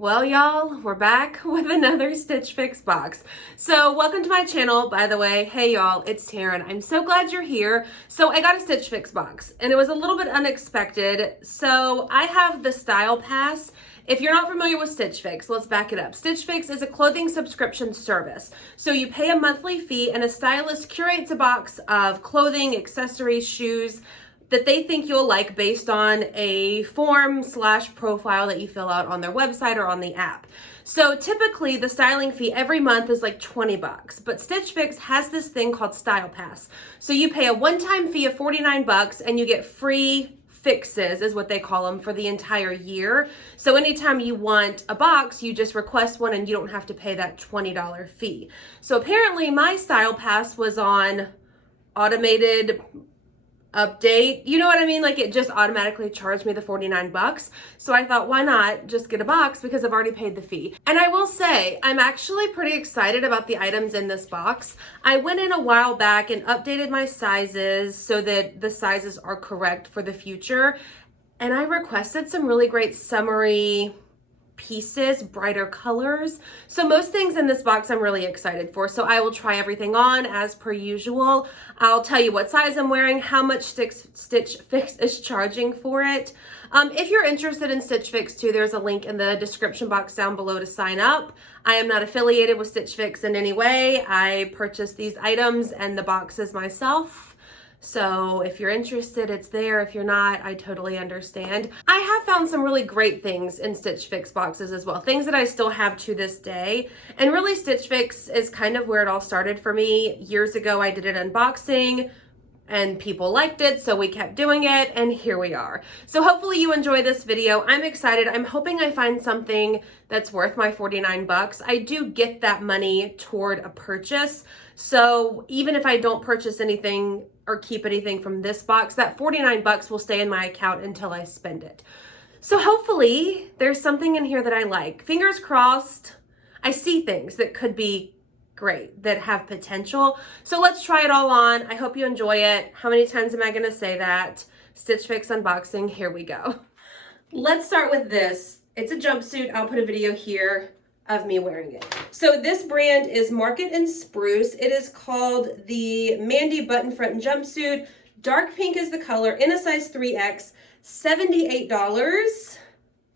Well, y'all, we're back with another Stitch Fix box. So welcome to my channel, by the way. Hey, y'all, it's Taren. I'm so glad you're here. So I got a Stitch Fix box, and it was a little bit unexpected. So I have the Style Pass. If you're not familiar with Stitch Fix, let's back it up. Stitch Fix is a clothing subscription service. So you pay a monthly fee, and a stylist curates a box of clothing, accessories, shoes, that they think you'll like based on a form/profile that you fill out on their website or on the app. So typically the styling fee every month is like 20 bucks, but Stitch Fix has this thing called Style Pass. So you pay a one-time fee of 49 bucks and you get free fixes, is what they call them, for the entire year. So anytime you want a box, you just request one and you don't have to pay that $20 fee. So apparently my Style Pass was on automated update, you know what I mean? Like it just automatically charged me the 49 bucks. So I thought, why not just get a box because I've already paid the fee. And I will say, I'm actually pretty excited about the items in this box. I went in a while back and updated my sizes so that the sizes are correct for the future. And I requested some really great summery pieces, brighter colors. So most things in this box I'm really excited for. So I will try everything on as per usual. I'll tell you what size I'm wearing, how much Stitch Fix is charging for it. If you're interested in Stitch Fix too, there's a link in the description box down below to sign up. I am not affiliated with Stitch Fix in any way. I purchased these items and the boxes myself. So if you're interested, it's there. If you're not, I totally understand. I have found some really great things in Stitch Fix boxes as well, things that I still have to this day. And really Stitch Fix is kind of where it all started for me. Years ago, I did an unboxing and people liked it, so we kept doing it, and here we are. So hopefully you enjoy this video. I'm excited. I'm hoping I find something that's worth my 49 bucks. I do get that money toward a purchase. So even if I don't purchase anything or keep anything from this box, that 49 bucks will stay in my account until I spend it. So hopefully there's something in here that I like. Fingers crossed. I see things that could be great, that have potential. So let's try it all on. I hope you enjoy it. How many times am I gonna say that? Stitch Fix unboxing, here we go. Let's start with this. It's a jumpsuit. I'll put a video here of me wearing it. So this brand is Market and Spruce. It is called the Mandie button front jumpsuit. Dark pink is the color, in a size 3X, $78.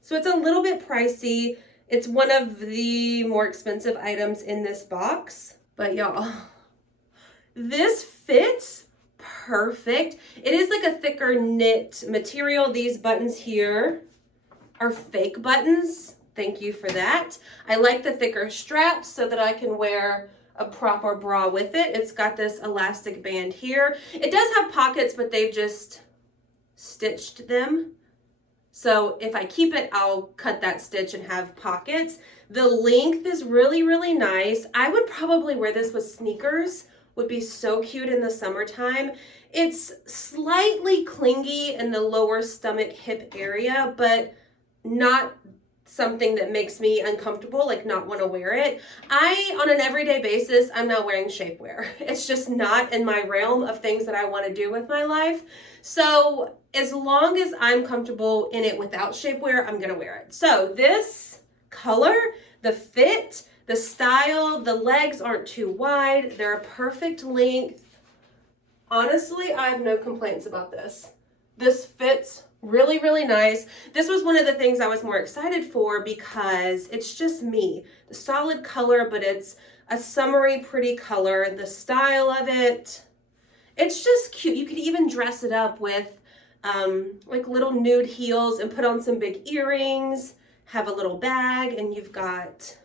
So it's a little bit pricey. It's one of the more expensive items in this box, but y'all, this fits perfect. It is like a thicker knit material. These buttons here are fake buttons. Thank you for that. I like the thicker straps so that I can wear a proper bra with it. It's got this elastic band here. It does have pockets, but they've just stitched them. So if I keep it, I'll cut that stitch and have pockets. The length is really, really nice. I would probably wear this with sneakers. Would be so cute in the summertime. It's slightly clingy in the lower stomach hip area, but not something that makes me uncomfortable, like not want to wear it. On an everyday basis, I'm not wearing shapewear. It's just not in my realm of things that I want to do with my life. So as long as I'm comfortable in it without shapewear, I'm gonna wear it. So this color, the fit, the style, the legs aren't too wide. They're a perfect length. Honestly, I have no complaints about this. This fits really, really nice. This was one of the things I was more excited for because it's just me. The solid color, but it's a summery, pretty color. The style of it, it's just cute. You could even dress it up with like little nude heels and put on some big earrings, have a little bag, and you've got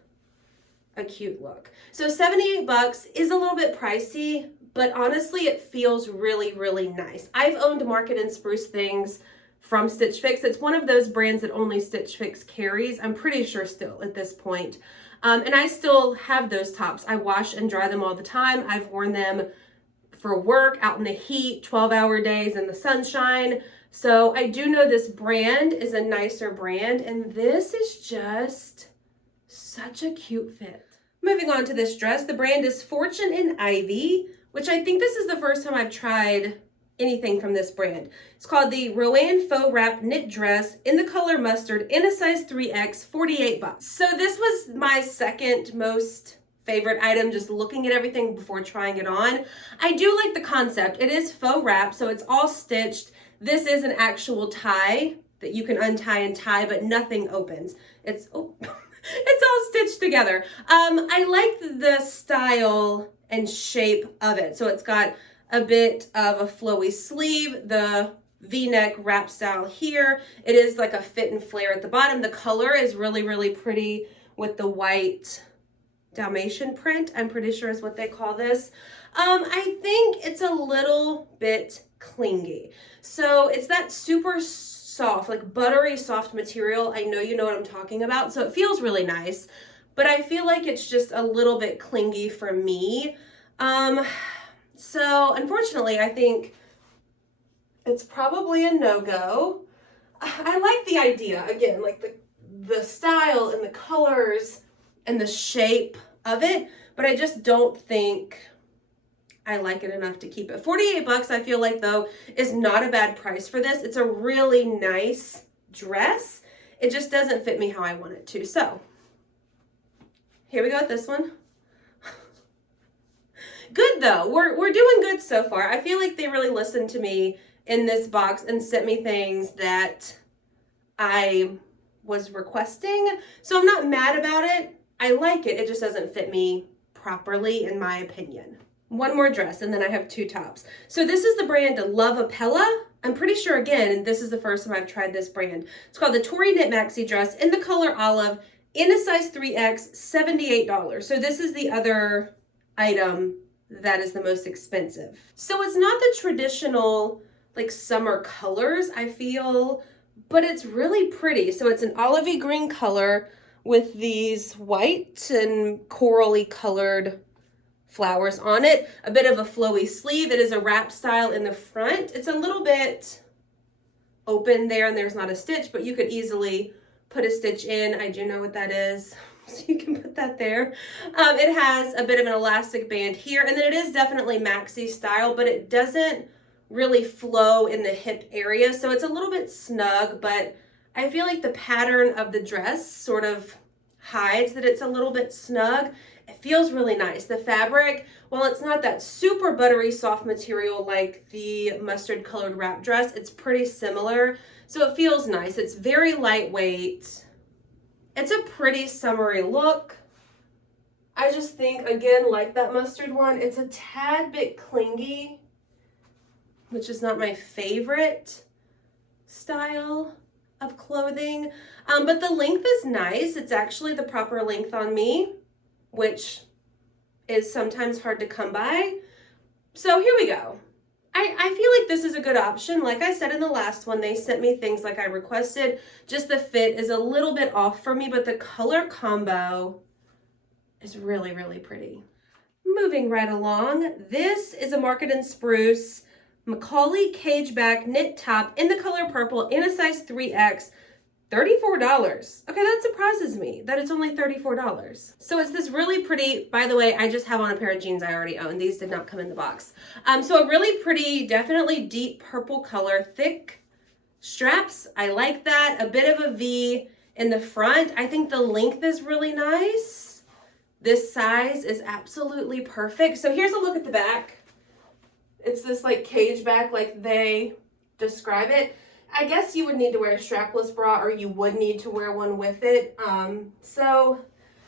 a cute look. So 78 bucks is a little bit pricey, but honestly, it feels really, really nice. I've owned Market and Spruce things from Stitch Fix. It's one of those brands that only Stitch Fix carries. I'm pretty sure still at this point. And I still have those tops. I wash and dry them all the time. I've worn them for work, out in the heat, 12-hour days in the sunshine. So I do know this brand is a nicer brand, and this is just such a cute fit. Moving on to this dress, the brand is Fortune and Ivy, which I think this is the first time I've tried anything from this brand. It's called the Roanne Faux Wrap Knit Dress in the color mustard in a size 3X, $48. So this was my second most favorite item, just looking at everything before trying it on. I do like the concept. It is faux wrap, so it's all stitched. This is an actual tie that you can untie and tie, but nothing opens. It's all stitched together. I like the style and shape of it. So it's got a bit of a flowy sleeve, the V-neck wrap style here. It is like a fit and flare at the bottom. The color is really, really pretty with the white Dalmatian print, I'm pretty sure is what they call this. I think it's a little bit clingy. So it's that super soft, like buttery soft material. I know you know what I'm talking about. So it feels really nice, but I feel like it's just a little bit clingy for me. So unfortunately, I think it's probably a no-go. I like the idea, again, like the style and the colors and the shape of it, but I just don't think I like it enough to keep it. $48, I feel like, though, is not a bad price for this. It's a really nice dress. It just doesn't fit me how I want it to. So here we go with this one. Good, though. We're doing good so far. I feel like they really listened to me in this box and sent me things that I was requesting. So I'm not mad about it. I like it. It just doesn't fit me properly, in my opinion. One more dress, and then I have two tops. So this is the brand Loveappella. I'm pretty sure, again, this is the first time I've tried this brand. It's called the Torri Knit Maxi Dress in the color olive in a size 3X, $78. So this is the other item that is the most expensive. So it's not the traditional like summer colors, I feel, but it's really pretty. So it's an olivey green color with these white and corally colored flowers on it. A bit of a flowy sleeve. It is a wrap style in the front. It's a little bit open there and there's not a stitch, but you could easily put a stitch in. I do know what that is. So you can put that there. It has a bit of an elastic band here, and then it is definitely maxi style, but it doesn't really flow in the hip area. So it's a little bit snug, but I feel like the pattern of the dress sort of hides that it's a little bit snug. It feels really nice. The fabric, while it's not that super buttery soft material like the mustard colored wrap dress, it's pretty similar. So it feels nice. It's very lightweight. It's a pretty summery look. I just think, again, like that mustard one, it's a tad bit clingy, which is not my favorite style of clothing. But the length is nice. It's actually the proper length on me, which is sometimes hard to come by. So here we go. I feel like this is a good option. Like I said in the last one, they sent me things like I requested. Just the fit is a little bit off for me, but the color combo is really, really pretty. Moving right along, this is a Market and Spruce Macauley cage back knit top in the color purple in a size 3X, $34. Okay, that surprises me that it's only $34. So it's this really pretty, by the way, I just have on a pair of jeans I already own. These did not come in the box. So a really pretty, definitely deep purple color, thick straps. I like that. A bit of a V in the front. I think the length is really nice. This size is absolutely perfect. So here's a look at the back. It's this like cage back like they describe it. I guess you would need to wear a strapless bra, or you would need to wear one with it. So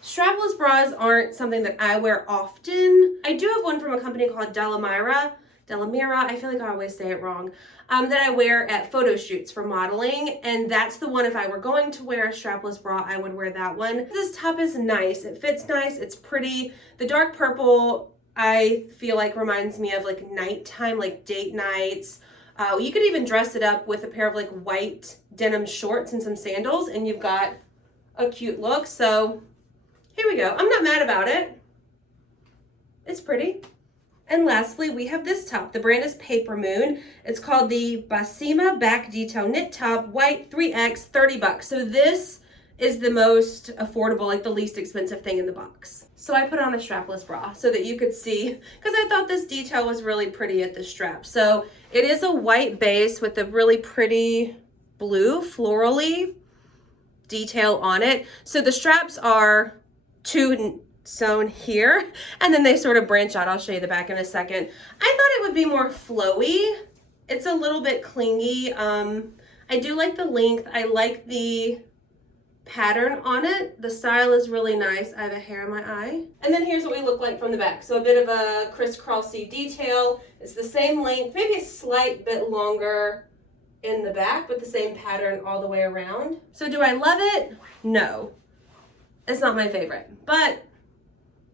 strapless bras aren't something that I wear often. I do have one from a company called Delamira, I feel like I always say it wrong, that I wear at photo shoots for modeling. And that's the one, if I were going to wear a strapless bra, I would wear that one. This top is nice. It fits nice. It's pretty. The dark purple, I feel like reminds me of like nighttime, like date nights. You could even dress it up with a pair of like white denim shorts and some sandals, and you've got a cute look. So here we go. I'm not mad about it. It's pretty. And lastly, we have this top. The brand is Papermoon. It's called the Basima back detail knit top, white 3X, $30. So this is the most affordable, like the least expensive thing in the box. So I put on a strapless bra so that you could see, because I thought this detail was really pretty at the strap. So it is a white base with a really pretty blue florally detail on it. So the straps are two sewn here, and then they sort of branch out. I'll show you the back in a second. I thought it would be more flowy. It's a little bit clingy. I do like the length. I like the pattern on it. The style is really nice. I have a hair in my eye. And then here's what we look like from the back. So a bit of a crisscrossy detail. It's the same length, maybe a slight bit longer in the back, but the same pattern all the way around. So do I love it? No. It's not my favorite, but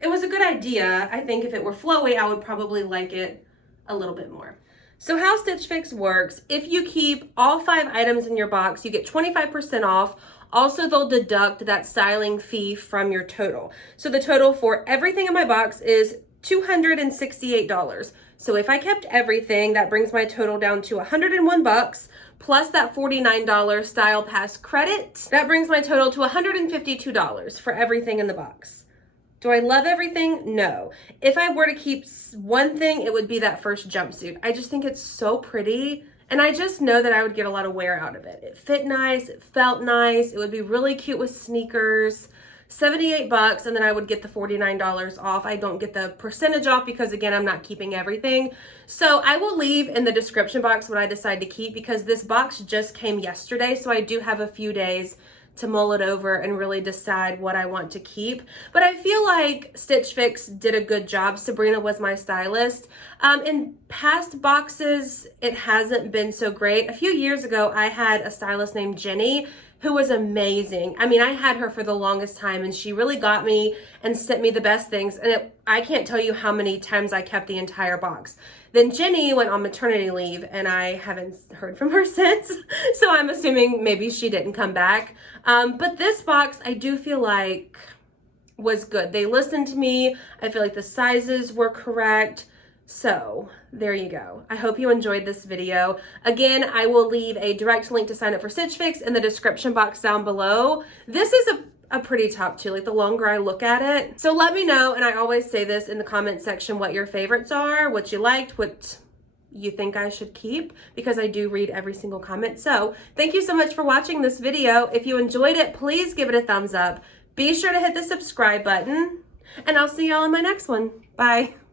it was a good idea. I think if it were flowy, I would probably like it a little bit more. So how Stitch Fix works, if you keep all 5 items in your box, you get 25% off. Also, they'll deduct that styling fee from your total. So the total for everything in my box is $268. So if I kept everything, that brings my total down to $101 plus that $49 Style Pass credit. That brings my total to $152 for everything in the box. Do I love everything? No. If I were to keep one thing, it would be that first jumpsuit. I just think it's so pretty, and I just know that I would get a lot of wear out of it. It fit nice, it felt nice, it would be really cute with sneakers. $78, and then I would get the $49 off. I don't get the percentage off because, again, I'm not keeping everything. So I will leave in the description box what I decide to keep, because this box just came yesterday, so I do have a few days to mull it over and really decide what I want to keep. But I feel like Stitch Fix did a good job. Sabrina was my stylist. In past boxes, it hasn't been so great. A few years ago, I had a stylist named Jenny who was amazing. I mean, I had her for the longest time, and she really got me and sent me the best things. And I can't tell you how many times I kept the entire box. Then Jenny went on maternity leave, and I haven't heard from her since. So I'm assuming maybe she didn't come back. But this box, I do feel like was good. They listened to me. I feel like the sizes were correct. So there you go. I hope you enjoyed this video. Again, I will leave a direct link to sign up for Stitch Fix in the description box down below. This is a pretty top too, like the longer I look at it. So let me know, and I always say this in the comment section, what your favorites are, what you liked, what you think I should keep, because I do read every single comment. So thank you so much for watching this video. If you enjoyed it, please give it a thumbs up. Be sure to hit the subscribe button, and I'll see y'all in my next one. Bye.